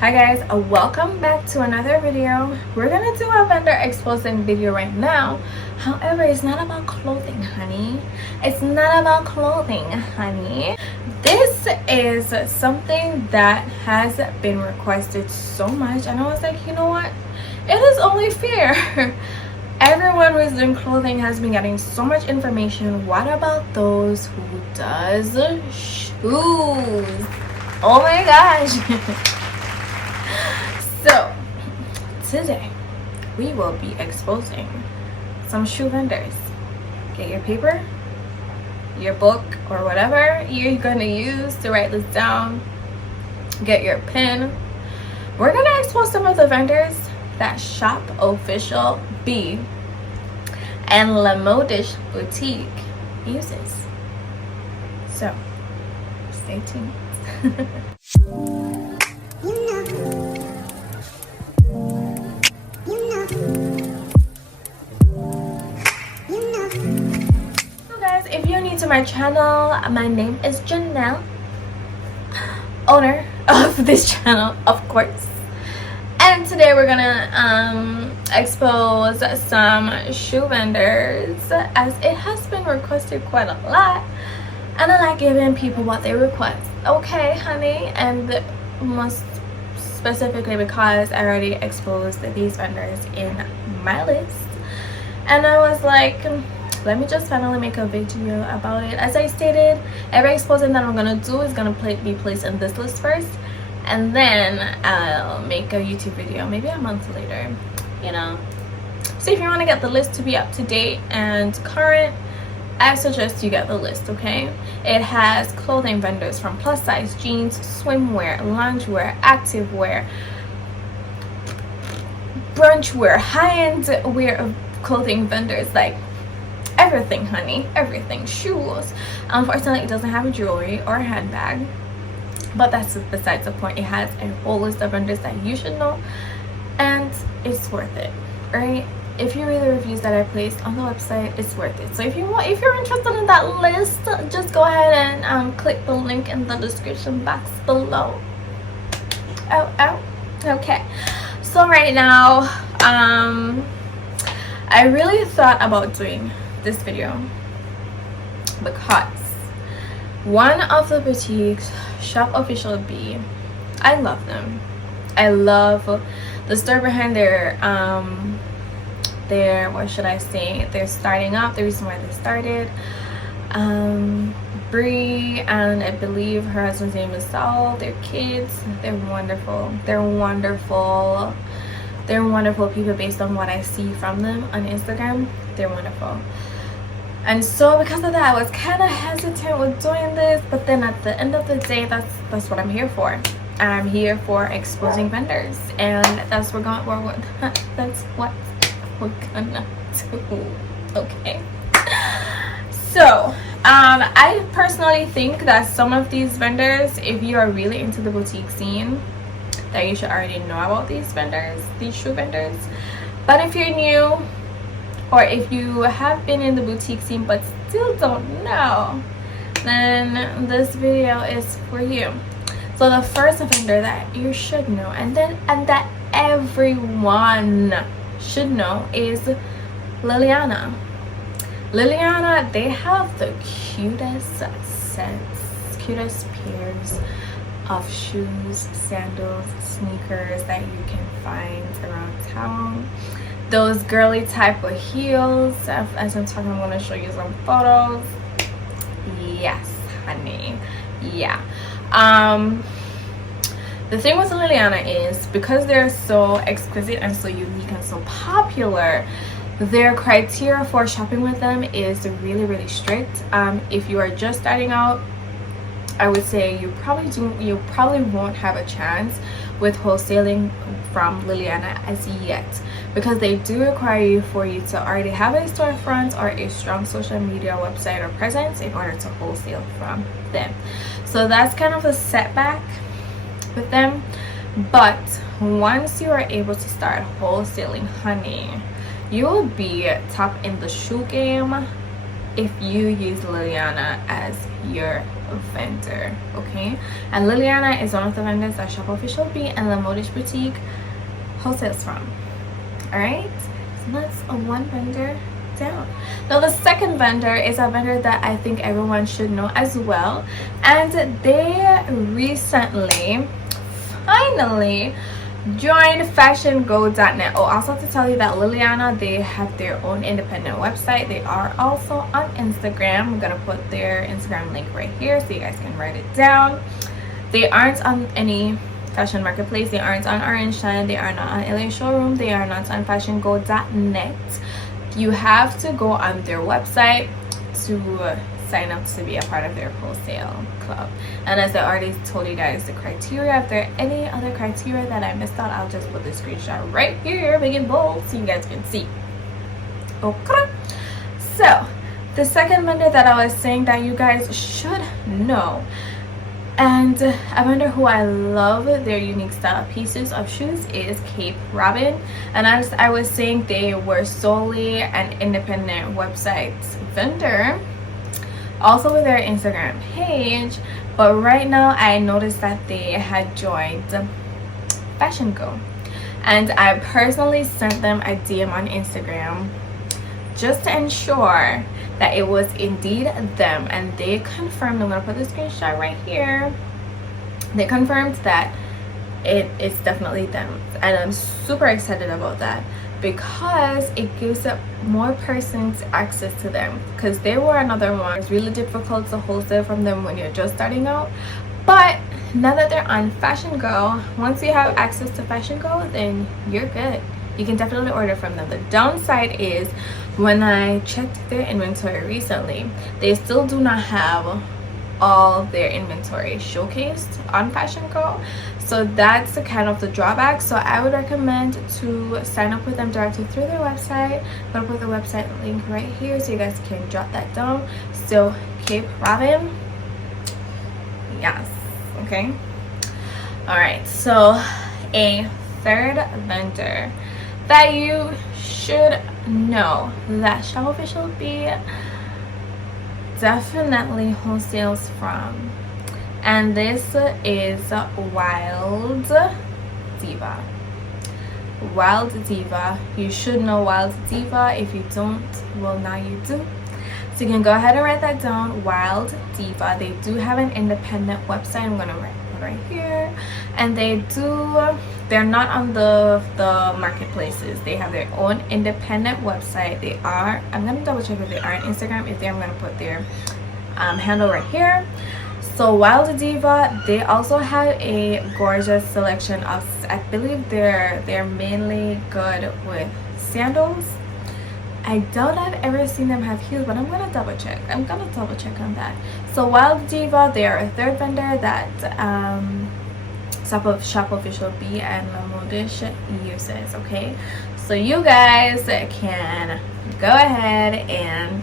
Hi guys, welcome back to another video. We're gonna do a vendor exposing video right now. However, it's not about clothing, honey. It's not about clothing, honey. This is something that has been requested so much, and I was like, you know what, it is only fair. Everyone who's doing clothing has been getting so much information. What about those who does shoes? Oh my gosh. So today we will be exposing some shoe vendors. Get your paper, your book, or whatever you're gonna use to write this down. Get your pen. We're gonna expose some of the vendors that Shopofficialbee and La Modish Boutique uses. So stay tuned. If you're new to my channel, my name is Janelle, owner of this channel, of course. And today we're gonna expose some shoe vendors, as it has been requested quite a lot, and I like giving people what they request. Okay, honey, and most specifically because I already exposed these vendors in my list, and I was like, let me just finally make a video about it. As I stated, every exposing that I'm gonna do is gonna be placed in this list first, and then I'll make a YouTube video maybe a month later, you know. So if you want to get the list to be up to date and current, I suggest you get the list. Okay, it has clothing vendors from plus size jeans, swimwear, loungewear, activewear, brunchwear, high-end wear clothing vendors, like everything, honey, everything. Shoes, unfortunately it doesn't have a jewelry or a handbag, but that's besides the point. It has a whole list of vendors that you should know, and it's worth it, right? If you read the reviews that I placed on the website, it's worth it. So if you're interested in that list, just go ahead and click the link in the description box below. Okay, so right now I really thought about doing this video because one of the boutiques, Shopofficialbee, I love them. I love the story behind their what should I say, they're starting up, the reason why they started. Bree and I believe her husband's name is Saul, their kids, they're wonderful. They're wonderful people based on what I see from them on Instagram. They're wonderful. And so because of that, I was kind of hesitant with doing this, but then at the end of the day, that's what I'm here for. I'm here for exposing vendors, and that's what we're gonna do. Okay, so I personally think that some of these vendors, if you are really into the boutique scene, that you should already know about these vendors, these shoe vendors. But if you're new, or if you have been in the boutique scene but still don't know, then this video is for you. So the first vendor that you should know, and that everyone should know, is Leliana. Leliana, they have the cutest scents, cutest pairs of shoes, sandals, sneakers that you can find around town. Those girly type of heels. As I'm talking, I'm going to show you some photos. Yes, honey. Yeah. The thing with Leliana is, because they're so exquisite and so unique and so popular, their criteria for shopping with them is really, really strict. If you are just starting out, I would say you probably won't have a chance with wholesaling from Leliana as yet, because they do require for you to already have a storefront or a strong social media website or presence in order to wholesale from them. So that's kind of a setback with them. But once you are able to start wholesaling, honey, you will be top in the shoe game if you use Leliana as your vendor, okay? And Leliana is one of the vendors that Shopofficialbee and the Modish Boutique wholesales from. All right, so that's one vendor down. Now the second vendor is a vendor that I think everyone should know as well, and they recently finally joined fashiongo.net. Oh, also to tell you that Leliana, they have their own independent website. They are also on Instagram. I'm gonna put their Instagram link right here so you guys can write it down. They aren't on any fashion marketplace, they aren't on Orange Shine, they are not on LA Showroom, they are not on fashiongo.net. You have to go on their website to sign up to be a part of their wholesale club. And as I already told you guys the criteria, if there are any other criteria that I missed out, I'll just put the screenshot right here big and bold so you guys can see. Okay, so the second vendor that I was saying that you guys should know, and a vendor who I love their unique style pieces of shoes, is Cape Robin. And as I was saying, they were solely an independent website vendor, also with their Instagram page, but right now I noticed that they had joined Fashion Go, and I personally sent them a DM on Instagram just to ensure that it was indeed them, and they confirmed. I'm gonna put the screenshot right here. They confirmed that it's definitely them, and I'm super excited about that because it gives up more persons access to them, because they were another one. It's really difficult to wholesale from them when you're just starting out, but now that they're on Fashion Go, once you have access to Fashion Go, then you're good. You can definitely order from them. The downside is, when I checked their inventory recently, they still do not have all their inventory showcased on Fashion Go, so that's the kind of the drawback. So I would recommend to sign up with them directly through their website. I'm gonna put the website link right here so you guys can jot that down. So Cape Robin, yes, okay. All right, so a third vendor that you should know that Shopofficialbee definitely wholesales from, and this is Wild Diva. Wild Diva, you should know Wild Diva. If you don't, well, now you do. So you can go ahead and write that down, Wild Diva. They do have an independent website. I'm gonna write it right here, and they're not on the marketplaces. They have their own independent website. They are, I'm gonna double check if they are on Instagram. If they are, I'm gonna put their handle right here. So Wild Diva, they also have a gorgeous selection of, I believe they're mainly good with sandals. I doubt I've ever seen them have heels, but I'm gonna double check on that. So Wild Diva, they are a third vendor that Shopofficialbee and Modish uses. Okay, so you guys can go ahead and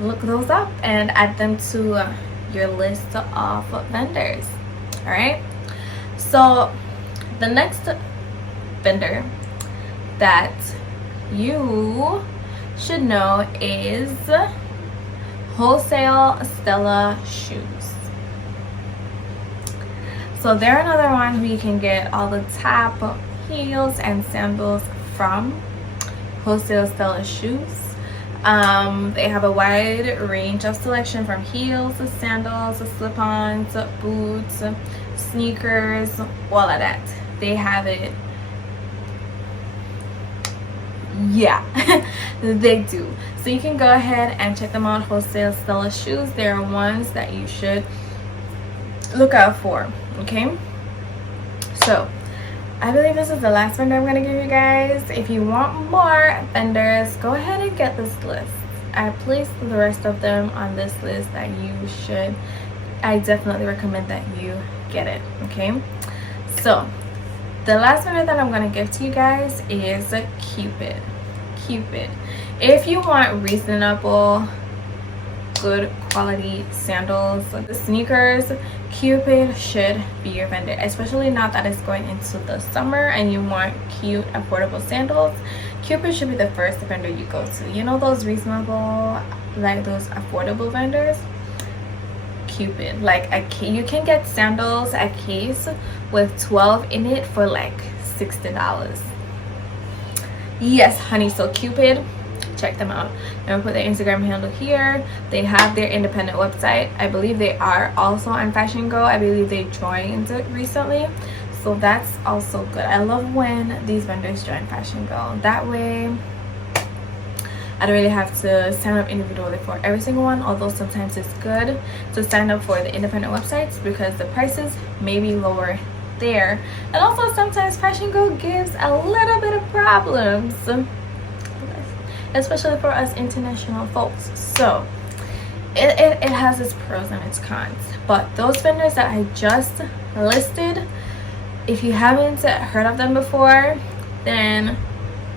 look those up and add them to your list of vendors. All right, so the next vendor that you should know is Wholesale Stella shoes. So they're another one who you can get all the top, heels, and sandals from. Wholesale Stella shoes. They have a wide range of selection from heels, sandals, slip-ons, boots, sneakers, all of that. They have it. Yeah, they do. So you can go ahead and check them out. Wholesale Stella shoes, they're ones that you should look out for. Okay, so I believe this is the last vendor I'm gonna give you guys. If you want more vendors, go ahead and get this list. I placed the rest of them on this list that you should, I definitely recommend that you get it. Okay, so the last vendor that I'm gonna give to you guys is Cupid. If you want reasonable, good quality sandals, the sneakers, Cupid should be your vendor, especially now that it's going into the summer and you want cute affordable sandals. Cupid should be the first vendor you go to. You know, those reasonable, like those affordable vendors. Cupid, like you can get sandals, a case with 12 in it for like $60. Yes honey, so Cupid, check them out. I'm gonna put their Instagram handle here. They have their independent website. I believe they are also on Fashion Go. I believe they joined recently, so that's also good. I love when these vendors join Fashion Go. That way I don't really have to sign up individually for every single one, although sometimes it's good to sign up for the independent websites because the prices may be lower there. And also sometimes Fashion Go gives a little bit of problems, especially for us international folks. So it has its pros and its cons. But those vendors that I just listed, if you haven't heard of them before, then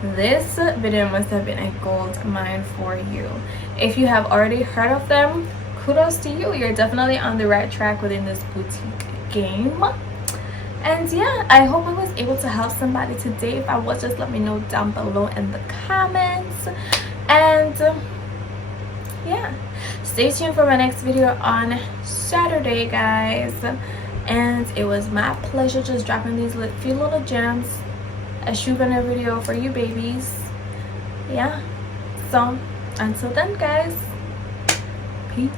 this video must have been a gold mine for you. If you have already heard of them, kudos to you. You're definitely on the right track within this boutique game. And yeah, I hope I was able to help somebody today. If I was, just let me know down below in the comments. And yeah, stay tuned for my next video on Saturday, guys. And it was my pleasure just dropping these few little gems, a shoe vendor video for you babies. Yeah, so until then guys, peace.